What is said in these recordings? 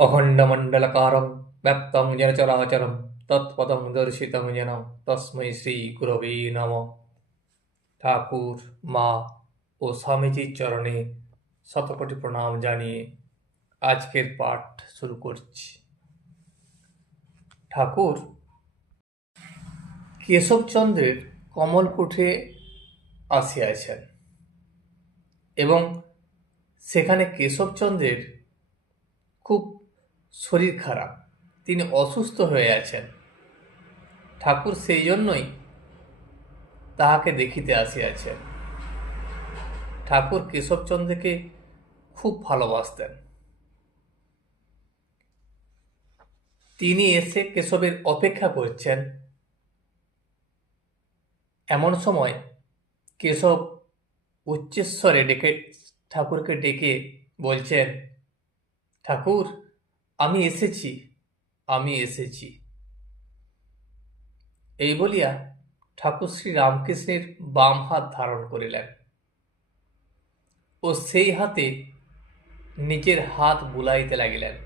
অখণ্ডমণ্ডলকারং ব্যপ্তং যেন চরাচরম তৎপদং দর্শিতং যেন তস্मै শ্রী গুরবে নমঃ। ঠাকুর, মা ও স্বামীজির চরণে শতকোটি প্রণাম জানিয়ে আজকের পাঠ শুরু করছি। ঠাকুর কেশবচন্দ্রের কমলকুঠে আসিয়াছেন এবং সেখানে কেশবচন্দ্রের খুব শরীর খারাপ, তিনি অসুস্থ হয়ে আছেন। ঠাকুর সেই জন্যই তাহাকে দেখিতে আসিয়াছেন। ঠাকুর কেশবচন্দ্রকে খুব ভালোবাসতেন। তিনি এসে কেশবের অপেক্ষা করছেন। এমন সময় কেশব উচ্চস্বরে ঠাকুরকে ডেকে বলছেন, ঠাকুর, আমি এসেছি, আমি এসেছি। এই বলিয়া ঠাকুর শ্রী রামকৃষ্ণের বাম হাত ধারণ করিলেন ও সেই হাতে নিজের হাত বুলাইতে লাগিলেন।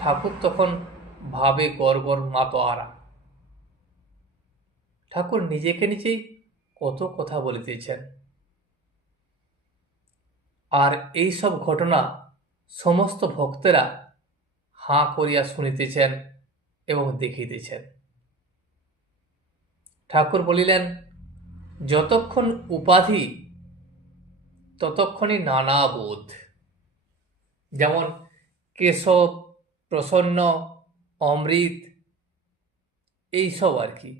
ঠাকুর তখন ভাবে গড়গড় মাতোয়ারা। ঠাকুর নিজেকে নিজেই কত কথা বলিতেছেন, আর এই সব ঘটনা সমস্ত ভক্তেরা হাঁ করিয়া শুনিতেছেন এবং দেখিতেছেন। ঠাকুর বলিলেন, যতক্ষণ উপাধি ততক্ষণই নানা বোধ। যেমন কেশব, প্রসন্ন, অমৃত, এইসব আর কি,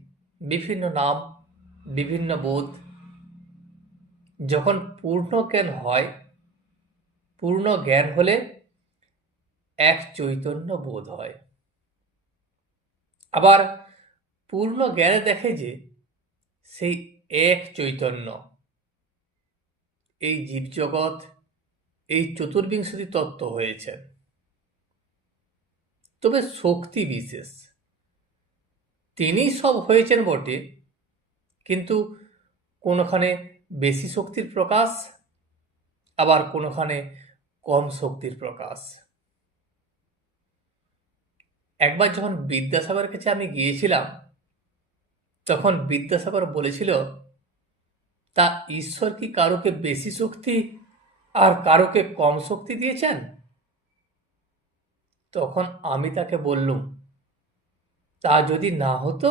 বিভিন্ন নাম, বিভিন্ন বোধ। যখন পূর্ণ জ্ঞান হয়, পূর্ণ জ্ঞান হলে এক চৈতন্য বোধ হয়। আবার পূর্ণ জ্ঞানে দেখে যে সেই এক চৈতন্য, এই জীবজগৎ, এই চতুর্বিংশতি তত্ত্ব হয়েছে। তবে শক্তি বিশেষ, তিনি সব হয়েছেন বটে, কিন্তু কোনোখানে বেশি শক্তির প্রকাশ, আবার কোনোখানে কম শক্তির প্রকাশ। একবার যখন বিদ্যাসাগরের কাছে আমি গিয়েছিলাম, তখন বিদ্যাসাগর বলেছিল, তা ঈশ্বর কি কারোকে বেশি শক্তি আর কারোকে কম শক্তি দিয়েছেন? তখন আমি তাকে বললুম, তা যদি না হতো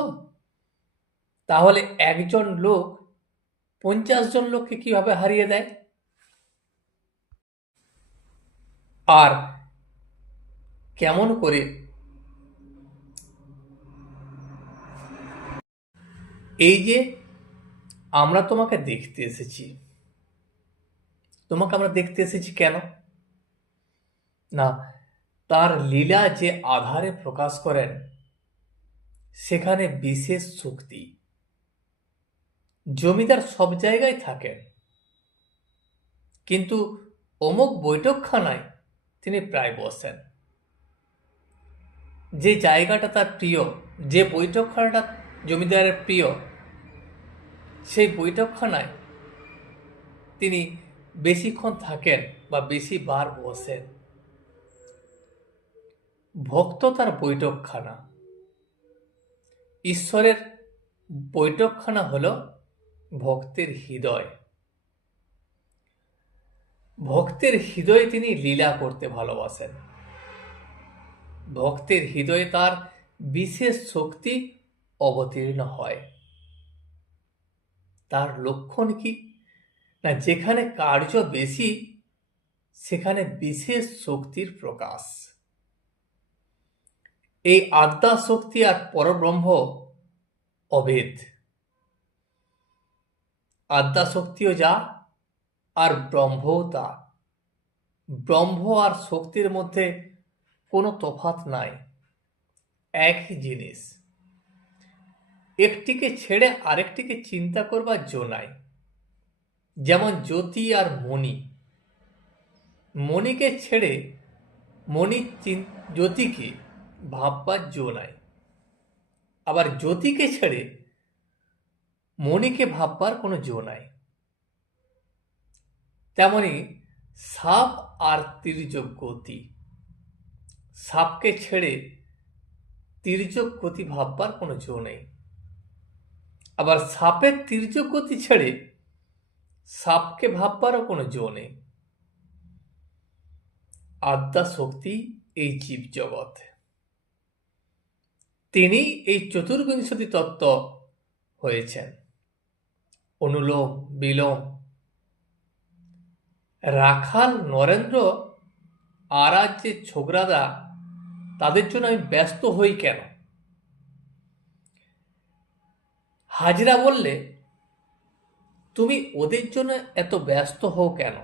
তাহলে একজন লোক 50 জন লোককে কিভাবে হারিয়ে দেয়? আর কেমন করে এই যে আমরা তোমাকে দেখতে এসেছি, তোমাকে আমরা দেখতে এসেছি কেন? না, তার লীলা যে আধারে প্রকাশ করেন সেখানে বিশেষ শক্তি। জমিদার সব জায়গায় থাকেন, কিন্তু অমুক বৈঠকখানায় তিনি প্রায় বসেন। যে জায়গাটা তার প্রিয়, যে বৈঠকখানাটা জমিদারের প্রিয়, সেই বৈঠকখানায় তিনি বেশিক্ষণ থাকেন বা বেশি বার বসেন। ভক্ত তার বৈঠকখানা, ঈশ্বরের বৈঠকখানা হল ভক্তের হৃদয়। ভক্তের হৃদয়ে তিনি লীলা করতে ভালোবাসেন। ভক্তের হৃদয়ে তার বিশেষ শক্তি অবতীর্ণ হয়। তার লক্ষণ কি? না, যেখানে কার্য বেশি সেখানে বিশেষ শক্তির প্রকাশ। এই আদ্যা শক্তি আর পরব্রহ্ম অভেদ। আদ্যা শক্তিও যা, আর ব্রহ্মও তা। ব্রহ্ম আর শক্তির মধ্যে কোনো তফাৎ নাই, একই জিনিস। একটিকে ছেড়ে আরেকটিকে চিন্তা করবার জো নাই। যেমন জ্যোতি আর মণি, মণিকে ছেড়ে জ্যোতিকে ভাববার জো নাই, আবার জ্যোতিকে ছেড়ে মণিকে ভাববার কোনো জো নাই। তেমনি সাপ আর তির্যক গতি, সাপকে ছেড়ে তির্যক গতি ভাববার কোনো জো নেই, আবার সাপের তির্যক গতি ছেড়ে সাপকে ভাববারও কোনো জো নেই। আদ্যা শক্তি এই জীব জগৎ, তিনি এই চতুর্বিংশতি তত্ত্ব হয়েছেন। অনুলোম বিলোম। রাখাল নরেন্দ্র আর আজ যে ছোকরাদা, তাদের জন্য আমি ব্যস্ত হই কেন? হাজরা বললে, তুমি ওদের জন্য এত ব্যস্ত হও কেন?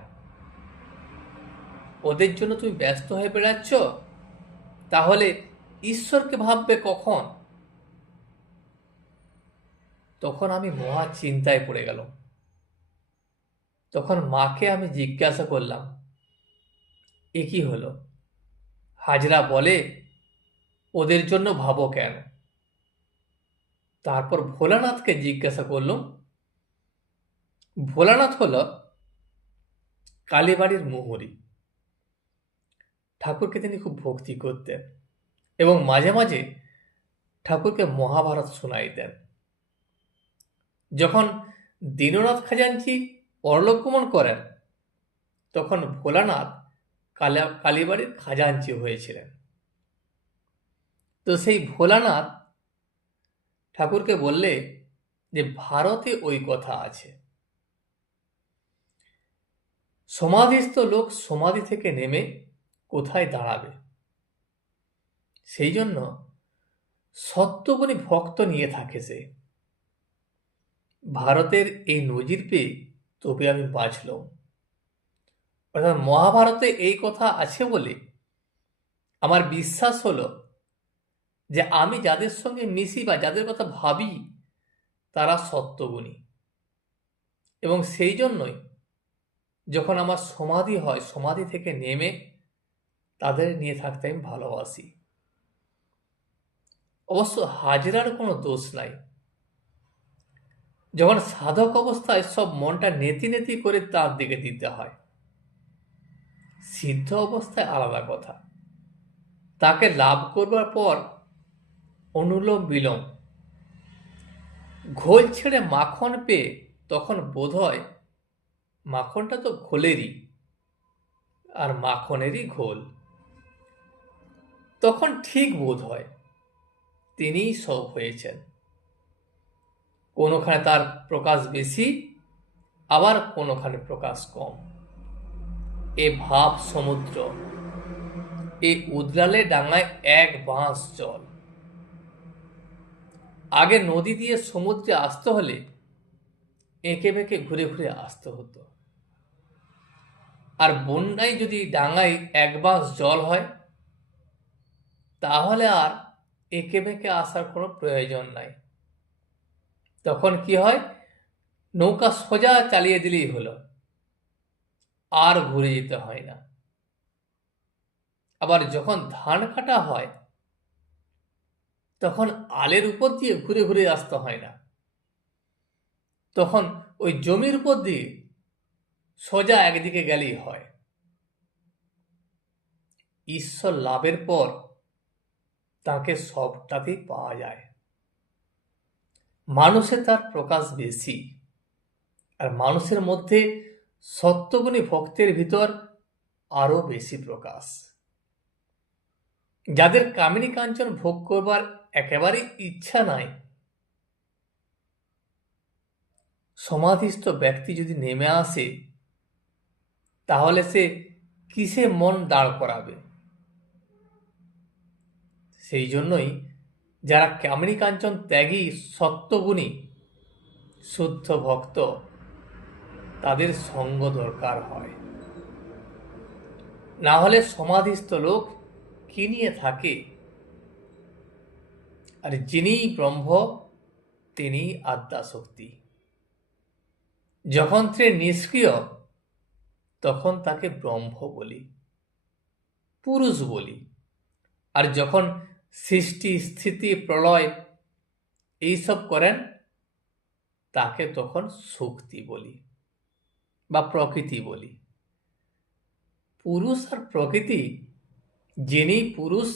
ওদের জন্য তুমি ব্যস্ত হয়ে বেড়াচ্ছ, তাহলে ঈশ্বরকে ভাববে কখন? তখন আমি মহা চিন্তায় পড়ে গেলাম। তখন মাকে আমি জিজ্ঞাসা করলাম, এ কি হলো? হাজরা বলে, ওদের জন্য ভাবো কেন? তারপর ভোলানাথকে জিজ্ঞাসা করলাম। ভোলানাথ হলো কালীবাড়ির মুহুরী। ঠাকুরকে তিনি খুব ভক্তি করতেন এবং মাঝে মাঝে ঠাকুরকে মহাভারত শোনাইতেন। যখন দীননাথ খাজাঞ্চি পরলোক গমন করেন, তখন ভোলানাথ কালীবাড়ির খাজাঞ্চি হয়েছিলেন। তো সেই ভোলানাথ ঠাকুরকে বললে যে ভারতে ওই কথা আছে, সমাধিস্থ লোক সমাধি থেকে নেমে কোথায় দাঁড়াবে? সেই জন্য সত্যগুণী ভক্ত নিয়ে থাকে সে। ভারতের এই নজির পেয়ে তবে আমি বাঁচলাম। অর্থাৎ মহাভারতে এই কথা আছে বলে আমার বিশ্বাস হলো যে আমি যাদের সঙ্গে মিশি বা যাদের কথা ভাবি, তারা সত্যগুণী। এবং সেই জন্যই যখন আমার সমাধি হয়, সমাধি থেকে নেমে তাদের নিয়ে থাকতে আমি ভালোবাসি। অবশ্য হাজরার কোনো দোষ নাই। যখন সাধক অবস্থায় সব মনটা নেতি নেতি করে তার দিকে দিতে হয়, সিদ্ধ অবস্থায় আলাদা কথা। তাকে লাভ করবার পর অনুলোম বিলোম, ঘোল ছেড়ে মাখন পেয়ে তখন বোধ হয় মাখনটা তো ঘোলেরই, আর মাখনেরই ঘোল। তখন ঠিক বোধ হয় তিনিই সব হয়েছেন। কোনোখানে তার প্রকাশ বেশি, আবার কোনোখানে প্রকাশ কম। এ ভাব সমুদ্র, এ উদলালে ডাঙায় এক বাঁশ জল। আগে নদী দিয়ে সমুদ্রে আসতে হলে এঁকে বেঁকে ঘুরে ঘুরে আসতে হতো, আর বন্যায় যদি ডাঙায় এক বাঁশ জল হয়, তাহলে আর এঁকে বেঁকে আসার কোনো প্রয়োজন নাই। তখন কি হয়, নৌকা সোজা চালিয়ে দিলেই হলো, আর ঘুরে যেতে হয় না। আবার যখন ধান কাটা হয়, তখন আলের উপর দিয়ে ঘুরে ঘুরে আসতে হয় না, তখন ওই জমির উপর দিয়ে সোজা একদিকে গেলেই হয়। ঈশ্বর লাভের পর তাকে সবটাতেই পাওয়া যায়। মানুষে তার প্রকাশ বেশি, আর মানুষের মধ্যে সত্যগুণী ভক্তের ভিতর আরো বেশি প্রকাশ। যাদের কামিনী কাঞ্চন ভোগ করবার একেবারে ইচ্ছা নাই, সমাধিস্থ ব্যক্তি যদি নেমে আসে, তাহলে সে কিসে মন দাঁড় করাবে? সেই জন্যই যারা কামিনী কাঞ্চন ত্যাগী সত্যগুণী শুদ্ধ ভক্ত, তাদের সঙ্গ দরকার হয়। না হলে সমাধিস্থ লোক কি নিয়ে থাকে? আর যিনি ব্রহ্ম, তিনি আদ্যা শক্তি। যখন সে নিষ্ক্রিয়, তখন তাকে ব্রহ্ম বলি, পুরুষ বলি। আর যখন সৃষ্টি স্থিতি প্রলয় এইসব করেন, তাকে তখন শক্তি বলি বা প্রকৃতি বলি। পুরুষ আর প্রকৃতি, যিনি পুরুষ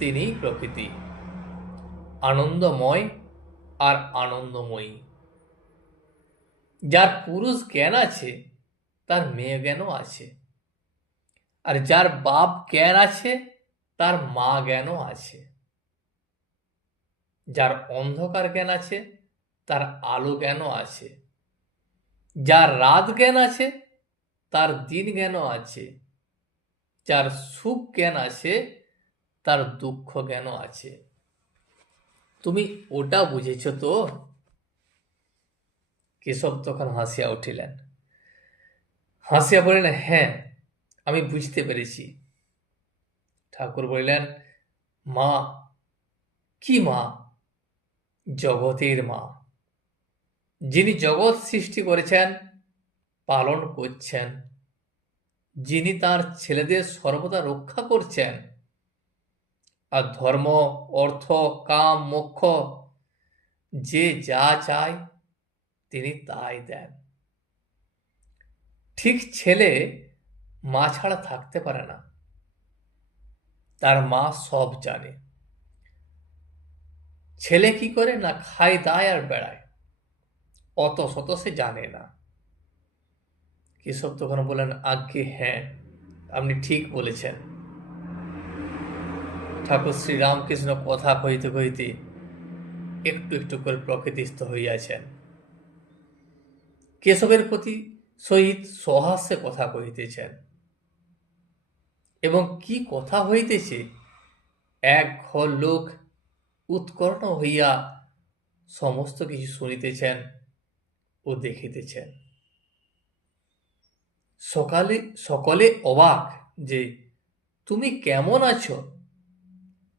তিনিই প্রকৃতি, আনন্দময় আর আনন্দময়ী। যার পুরুষ জ্ঞান আছে তার মেয়ে জ্ঞানও আছে, আর যার বাপ জ্ঞান আছে তার মা জ্ঞানও আছে। যার অন্ধকার জ্ঞান আছে তার আলো জ্ঞানও আছে। যার রাত জ্ঞান আছে তার দিন জ্ঞানও আছে। যার সুখ জ্ঞান আছে তার দুঃখ জ্ঞানও আছে। তুমি ওটা বুঝেছ তো? কেশব তখন হাসিয়া উঠিলেন। হাসিয়া বললেন, হ্যাঁ, আমি বুঝতে পেরেছি। ঠাকুর বললেন, মা? কি মা? জগতের মা, যিনি জগৎ সৃষ্টি করেছেন, পালন করছেন, যিনি তার ছেলেদের সর্বদা রক্ষা করছেন, আর ধর্ম, অর্থ, কাম, মোক্ষ যে যা চায় তিনি তাই দেন। ঠিক ছেলে মা ছাড়া থাকতে পারে না, তার মা সব জানে। ছেলে কি করে না খায় দায় আর বেড়ায়, অত শত সে জানে না। কেশব তখন বললেন, আজ্ঞে হ্যাঁ, আপনি ঠিক বলেছেন। ঠাকুর শ্রীরামকৃষ্ণ কথা কহিতে কহিতে একটু একটু করে প্রকৃতিস্থ হইয়াছেন। কেশবের প্রতি সহিত সহাস্যে কথা কহিতেছেন, এবং কি কথা হইতেছে এক ঘর লোক উৎকর্ণ হইয়া সমস্ত কিছু শুনিতেছেন ও দেখিতেছেন। সকলে অবাক যে তুমি কেমন আছো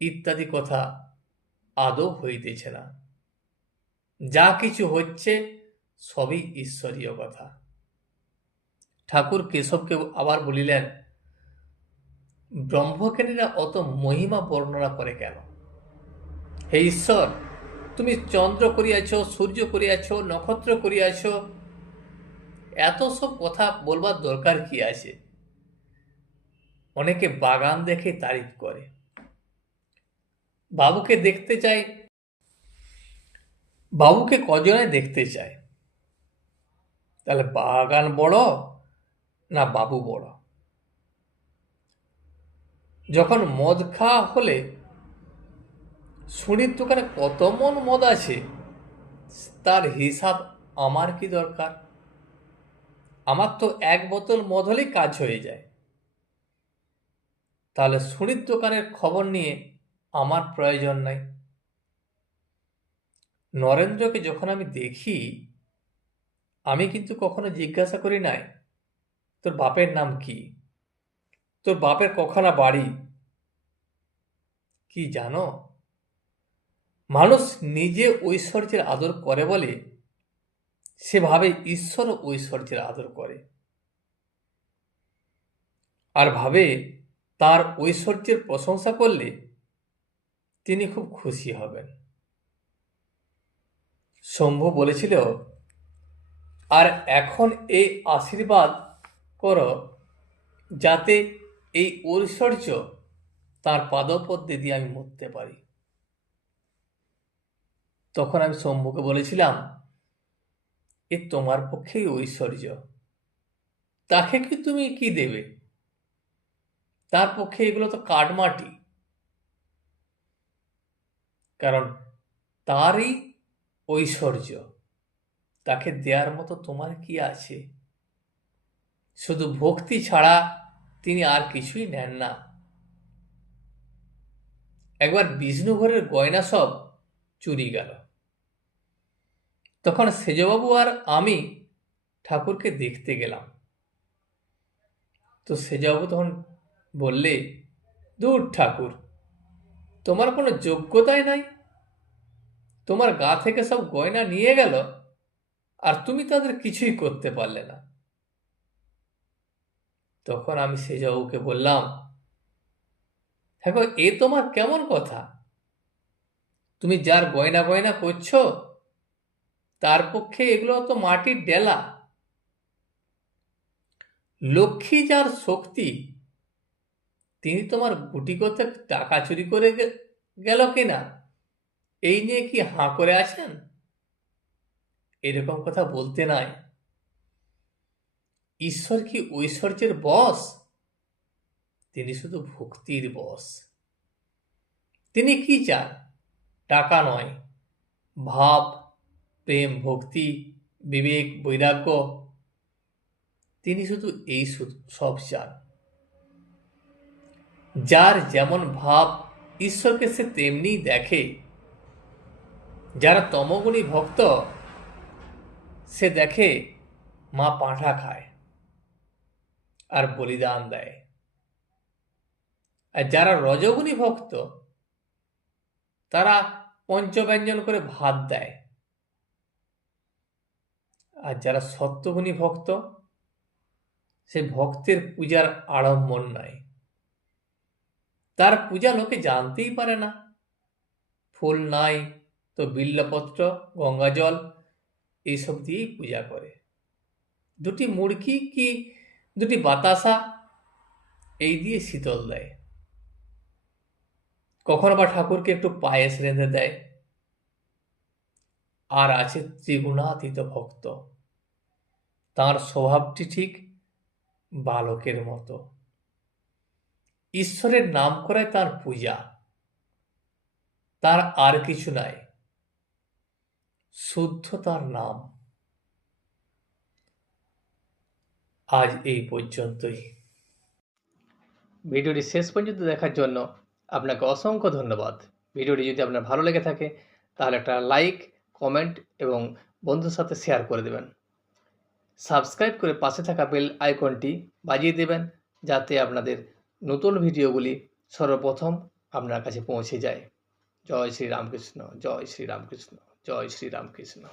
ইত্যাদি কথা আদৌ হইতেছে না। যা কিছু হচ্ছে সবই ঈশ্বরীয় কথা। ঠাকুর কেশবকে আবার বলিলেন, ব্রহ্মজ্ঞানীরা অত মহিমা বর্ণনা করে কেন? হে ঈশ্বর, তুমি চন্দ্র করিয়াছ, সূর্য করিয়াছ, নক্ষত্র করিয়াছ, এত সব কথা বলবার দরকার কি আছে? অনেকে বাগান দেখে তারিফ করে, বাবুকে দেখতে চায়, বাবুকে কজনে দেখতে চায়, তাহলে বাগান বড় না বাবু বড়? যখন মদ খাওয়া হলে শুনির দোকানে কত মন মদ আছে তার হিসাব আমার কি দরকার? আমার তো এক বোতল মদ হলেই কাজ হয়ে যায়। তাহলে শুনির দোকানের খবর নিয়ে আমার প্রয়োজন নাই। নরেন্দ্রকে যখন আমি দেখি, আমি কিন্তু কখনো জিজ্ঞাসা করি নাই তোর বাপের নাম কি, তোর বাপের কখানা বাড়ি। কি জানো, মানুষ নিজে ঐশ্বর্যের আদর করে বলে সেভাবে ঈশ্বর ঐশ্বর্যের আদর করে, আর ভাবে তার ঐশ্বর্যের প্রশংসা করলে তিনি খুব খুশি হবেন। শম্ভু বলেছিল, আর এখন এই আশীর্বাদ করো যাতে এই ঐশ্বর্য তার পাদপদ্মে দিয়ে আমি মরতে পারি। তখন আমি শম্ভুকে বলেছিলাম, এ তোমার পক্ষেই ঐশ্বর্য, তাকে কি তুমি কি দেবে? তার পক্ষে এগুলো তো কাটমাটি। কারণ তারই ঐশ্বর্য, তাকে দেওয়ার মতো তোমার কি আছে? শুধু ভক্তি ছাড়া তিনি আর কিছুই নেন না। একবার বিষ্ণুঘরের গয়না সব চুরি গেল। তখন সেজবাবু আর আমি ঠাকুরকে দেখতে গেলাম। তো সেজবাবু তখন বললে, দূর ঠাকুর, তোমার কোনো যোগ্যতাই নাই, তোমার গা থেকে সব গয়না নিয়ে গেল আর তুমি তাদের কিছুই করতে পারলে না। তখন আমি সেজবাবুকে বললাম, হ্যাঁ গো, এ তোমার কেমন কথা? তুমি যার গয়না গয়না করছো তার পক্ষে এগুলো তো মাটির ডেলা। লক্ষ্মী যার শক্তি, তিনি তোমার গুটি কতক টাকা চুরি করে গেল কিনা এই নিয়ে কি হাঁ করে আছেন? এরকম কথা বলতে নাই। ঈশ্বর কি ঐশ্বর্যের বশ? তিনি শুধু ভক্তির বশ। তিনি কি চান? টাকা নয়, ভাব, প্রেম, ভক্তি, বিবেক, বৈরাগ্য। তিনি শুধু এই সব চান। যার যেমন ভাব ঈশ্বরকে সে তেমনি দেখে। যারা তমগুণী ভক্ত, সে দেখে মা পাঁঠা খায় আর বলিদান দেয়। আর যারা রজগুণী ভক্ত, তারা পঞ্চব্যঞ্জন করে ভাত দেয়। আর যারা সত্যগুণী ভক্ত, সে ভক্তের পূজার আড়ম্বর নাই। তার পূজা লোকে জানতেই পারে না। ফুল নাই তো বিল্লপত্র, গঙ্গাজল এইসব দিয়েই পূজা করে। দুটি মুড়কি কি দুটি বাতাসা এই দিয়ে শীতল দেয়। কখনো বা ঠাকুরকে একটু পায়েস রেঁধে দেয়। আর আছে ত্রিগুণাতীত ভক্ত, তার স্বভাবটি ঠিক বালকের মতো। ঈশ্বরের নাম করায় তার পূজা, তার আর কিছু নাই, শুদ্ধ তার নাম। আজ এই পর্যন্তই। ভিডিওটি শেষ পর্যন্ত দেখার জন্য আপনাকে অসংখ্য ধন্যবাদ। ভিডিওটি যদি আপনার ভালো লেগে থাকে তাহলে একটা লাইক, কমেন্ট এবং বন্ধুর সাথে শেয়ার করে দেবেন। সাবস্ক্রাইব করে পাশে থাকা বেল আইকনটি বাজিয়ে দেবেন, যাতে আপনাদের নতুন ভিডিওগুলি সর্বপ্রথম আপনার কাছে পৌঁছে যায়। জয় শ্রী রামকৃষ্ণ, জয় শ্রী রামকৃষ্ণ, জয় শ্রী রামকৃষ্ণ।